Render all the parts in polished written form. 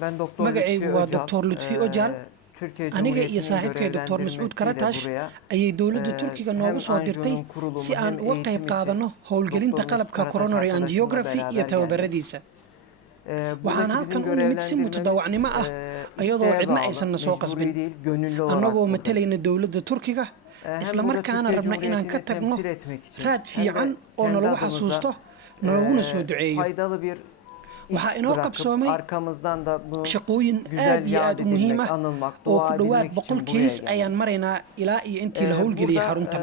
Ben Doktor magacaygu Lütfi waa Öcal. Dr. Lutfi Ojaal. Türkiye Aniga iyo Cumhuriyeti'nin saaxiibkay Dr. Mas'uud görevlendirmesiyle Karatash buraya ayay dowladda Turkiga noogu hem soo dirtay anjiyonun kurulumu si aan hem uga qayb eğitim için qaadano howlgelinta Doktor Mesut qalabka Karataş coronary arkadaşımla angiography iyo beraber geldik. tababaradiisa. Waxaan Buradaki halkan bizim u nimid si görevlendirmemiz mutadawacnimo ah iyadoo isteğe cidna bağlı, aysan na soo mecburi qasbin, değil, gönüllü olarak annagoo buradayız. matalayna dowladda Turkiga Hem isla burada markaana Türkiye rabna inaan ka Cumhuriyeti'ni tagno temsil etmek için raad hem de fiican oo kendi nalagu adımıza xasuusto nalaguna soo duceeyo. faydalı bir Waxaa iş inoo bırakıp qabsoomay arkamızdan da bunu shaqooyin güzel aad iyo yad aad u muhiim edilmek, ah anılmak, oo dua ku dhowaad edilmek boqol için buraya keys ayaan geldik. maraynaa ilaa iyo intii la howlgeliyey Burada xaruntan.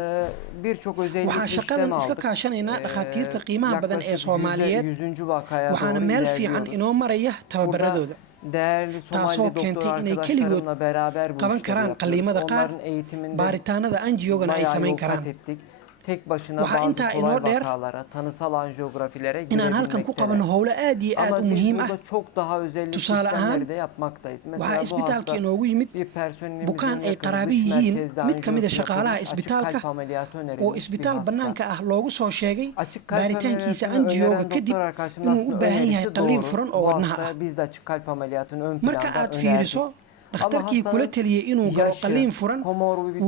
birçok Waxaan özellikle işlem shaqadan iska aldık. kaashanaynaa dhakhaatiirta qiimaha badan ee Yaklaşık Soomaaliyeed, 100. vakaya waxaana doğru meel fiican ilerliyoruz. inoo maraya Burada tababaradooda, değerli taasoo Somali doktor keentay inay keligood arkadaşlarımla beraber bu qaban işleri karaan yapıyoruz. qalliimada qaar, Onların eğitiminde baaritaanada anjiyogana ay bayağı samayn yol kat karaan. ettik. Tek başına Waxaa bazı intaa kolay inoo dheer vakalara, tanısal anjiyografilere inaan halkan ku girebilmekteler. qabanno howlo aad iyo aad u Ama biz muhiim ah. burada çok daha özellikle Tusaale ahaan, işlemleri de yapmaktayız. waxaa Mesela bu isbitaalka hasta inoogu yimid bir personelimizin bukaan ay yakın qaraabi dış yihiin merkezde mid ka mid a anjiyosuna shaqaalaha konmuş açık isbitaalka kalp ameliyatı oo önerilmiş bir isbitaal hasta. bannaanka ah loogu soo sheegay Açık kalp baaritaankiisa ameliyatını anjiyoga öneren kadib doktor arkadaşımın inuu u aslında baahan yahay önerisi qalliin doğru. furan oo Bu wadnaha ah. hastaya biz de açık kalp ameliyatını ön Marka planda aad önerdik. fiiriso Ama dhakhtarkii kula hastanın taliyey inuu galo yaşı, qalliin furan wuu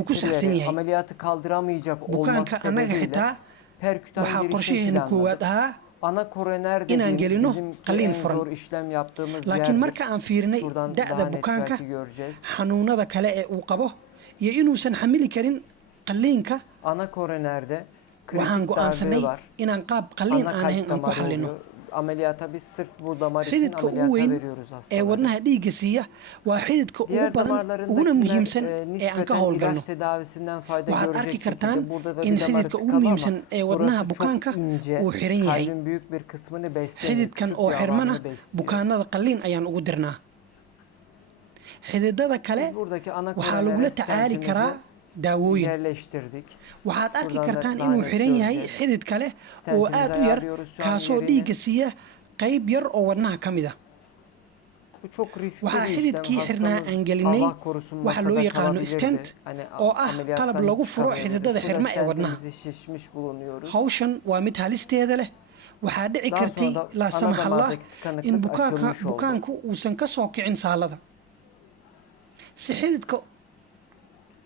ku saxsan komorbidityleri, yahay. ameliyatı kaldıramayacak olması Bukaanka annaga sebebiyle xitaa perkütan waxaa girişim qorshaheena koowaad planladık. ahaa Ana koroner inaan dediğimiz gelino bizimki qalliin en furan. zor işlem yaptığımız Laakiin yerdir. marka aan fiirinay Şuradan daha da'da net bukaanka, belki göreceğiz. xanuunada kale ee uu qabo iyo inuusan xamili karin qalliinka, Ana koronerde waxaan kritik darbe go'aansanay var. inaan qaab qalliin Ana aan ahayn kalp aan ku damarı xallino. oluyor. Ameliyata biz sırf bu damar için Xididka ugu ameliyata weyn veriyoruz ee hastalara. wadnaha dhiigga siiya waa xididka ugu Diğer badan uguna damarlarındakiler muhiimsan ee aan ka nispeten howlgalno. ilaç tedavisinden fayda Waxaad görecek arki şekilde kartaan burada da in bir damarı xididka ugu tıkalı ama muhiimsan ee wadnaha burası bukaanka çok ince. uu xiran yahay. Kalbin büyük bir kısmını beslemiyor. Xididkan Küçük oo bir xirmana alanını besliyor. bukaanada qalliin ayaan ugu dirnaa. Xididada kale Biz buradaki ana waxaa koroner lagula tacaali stentimizi karaa daawooyin. yerleştirdik. Waxaad arki Buradan da kartaan daha inuu net xiran yahay göreceğiz. xidid kale oo Stentimizi aad u yar ayarlıyoruz şu an kaasoo yerini. dhiigga siiya qayb yar oo wadnaha ka mid ah. Bu çok riskli Waxaa bir işlem. xididkii xirnaa Hastamız aan gelinay Allah korusun waxa loo masada yaqaano kalabilirdi. stent Hani oo ah ameliyattan qalab lagu hiç furo çıkamayabilir. xididada Burada xirma ee wadnaha. stentimizi şişmiş bulunuyoruz. Hawshan waa mid halisteeda leh. Waxaa dhici Daha kartay sonra da laa ana samaxallah damardaki tıkanıklık in açılmış oldu. bukaanku uusan ka soo kicin saalada. Si xididka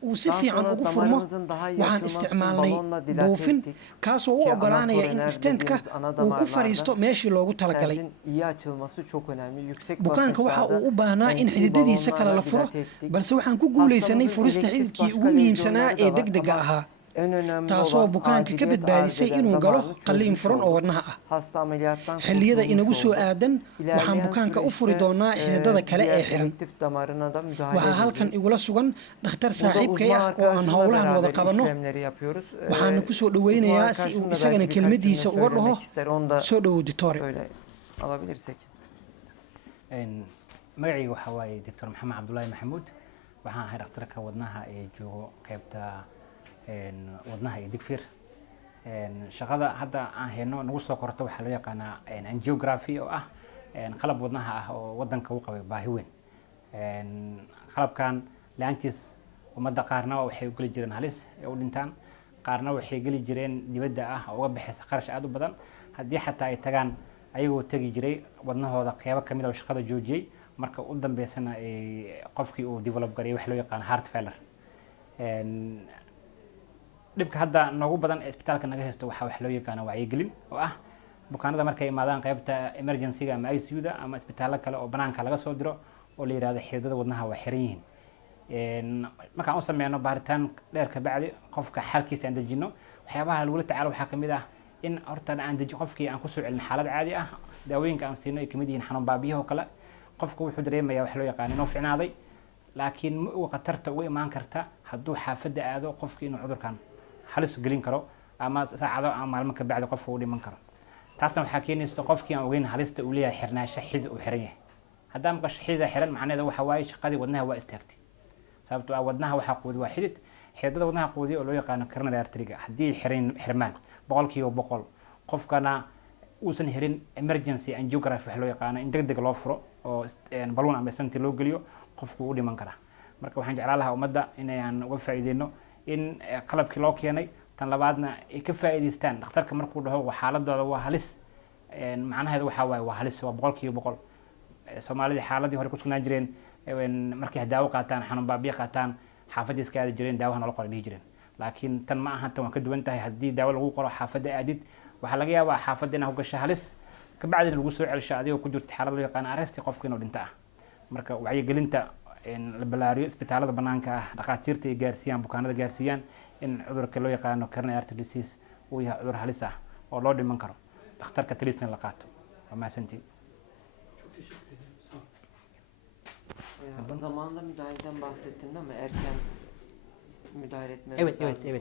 uu si Daha fiican sonra ugu furmo, damarımızın daha iyi waxaan açılması için isticmaalnay balonla dilate buufin ettik. kaasoo u Ki ana ogolaanaya in koroner stentka dediğimiz ana uu ku damarlarda fadhiisto meeshii loogu talagalay. stentin iyi açılması çok önemli. Yüksek Bukaanka waxa basınçlarda uu u baahnaa in NC xididadiisa kale la balonlarla furo, dilate ettik. balse waxaan ku guulaysanay Hastamızın furista elektrik xididkii başka ugu muhiimsanaa lezyonları da ee var degdega ama ahaa, en önemli taasoo olan bukaanka ka aciliyet badbaadisay arz eden inuu galo damarını qalliin çözmüş furan oo olduk. wadnaha ah. Hasta ameliyattan Xilliyada kurtulmuş inagu soo oldu. aadan waxaan İlerleyen bukaanka u furi süreçte doonaa xididada kale ee diğer xiran. elektif damarına da müdahale Waxaa halkan edeceğiz. igula sugan dhakhtar Burada saaxiibkay uzman ah oo aan arkadaşımla howlahan wada beraber qabanno. işlemleri yapıyoruz. Waxaana ku soo Uzman dhaweynayaa si arkadaşım uu da isagana belki birkaç kelmadiisa cümle uga dhaho. söylemek ister. Onu da Soo dhowow ditore. böyle alabilirsek. magacayga waxaa waaye doctor maxamed cabdullaahi maxamuud waxaan ahay dhakhtarka wadnaha ee joogo qaybta wadnaha iyo digfir. shaqada hadda aan hayno nagu soo korto waxaa loo yaqaanaa angiography oo ah qalab wadnaha ah oo wadanka u qabay baahi weyn. qalabkan la-aantiis ummadda qaarna waxay u geli jireen halis ee u dhintaan, qaarna waxay geli jireen dibadda ah oo uga baxaysa qarash aad u badan. haddii xataa ay tagaan ayagoo tegi jiray wadnahooda qeybo kamid oo shaqada joojiyey, marka u dambeysana qofkii uu develop gariyay wax loo yaqaano heart failure. dhibka hadda noogu badan ee isbitaalka naga haysto waxaa wax loo yaqaano wacyigelin oo ah bukaanada markay imaadaan qaybta emergency-ga ama ICU-da ama isbitaallo kale oo banaanka laga soo diro oo la yiraahdo xididada wadnaha waa xiran yihiin. markaan u sameyno baaritaan dheer ka bacdi qofka xaalkiisa aan dejino, waxyaabaha lagula tacaalo waxaa kamid ah in horta aan deji qofkii aan kusoo celin xaalad caadi ah, daawooyinka aan siino ay kamid yihiin xanuun baabiyaha oo kale. qofku wuxuu dareemayaa wax loo yaqaano inuu ficnaaday, laakiin ma oga khatarta uga imaan karta hadduu xaafadda aado qofkii inuu cudurkan halis gelin karo ama saacado ama maalmo ka bacdi qofka uu dhiman karo. taasna waxaa keenaysa qofkii aan ogeyn halista uu leeyahay xirnaansho xidid uu xiran yahay. haddaan maqasho xidida xiran macnaheeda waxa waaye shaqadii wadnaha waa istaagtay, sababtoo ah wadnaha waxaa quudi waa xidid. xididada wadnaha quudiya oo loo yaqaano coronary artery-ga haddii xirmaan 100% qofkana uusan herin emergency angiography wax loo yaqaano in degdeg loo furo oo balloon ama stent loo geliyo, qofku u dhiman karaa. marka waxaan jeclaan lahaa ummadda inaan uga faa'iideyno in qalabkii loo keenay, tan labaadna ay ka faa'iideystaan. dhakhtarka markuu dhaho xaaladooda waa halis, macnaheedu waxaa waaye waa halis, waa 100%. soomaalidii xaaladii hore ku sugnaan jireen markay daawo qaataan xanuun baabiya qaataan xaafadda iska aadi jireen daawaha nala qora dhihi jireen laakiin tan ma aha tan waan ka duwan tahay haddii daawo lagu qoro xaafadda aadid waxaa laga yaabaa xaafadda inaa ku gasho halis kabacdina lagu soo celsho adigoo ku jirta xaalad loo yaqaan arresti qofka inuu dhinto ah marka wacyigelinta la balaariyo isbitaalada banaanka ah dhakhaatiirta ay gaarsiiyaan bukaanada gaarsiiyaan in cudurka loo yaqaano coronary artery disease uu yahay cudur halis ah oo loo dhiman karo dhakhtarka taliisna la qaato waa mahadsantiin Zamanında müdahaleden bahsettin değil mi? Erken müdahale etme. Evet, evet, evet.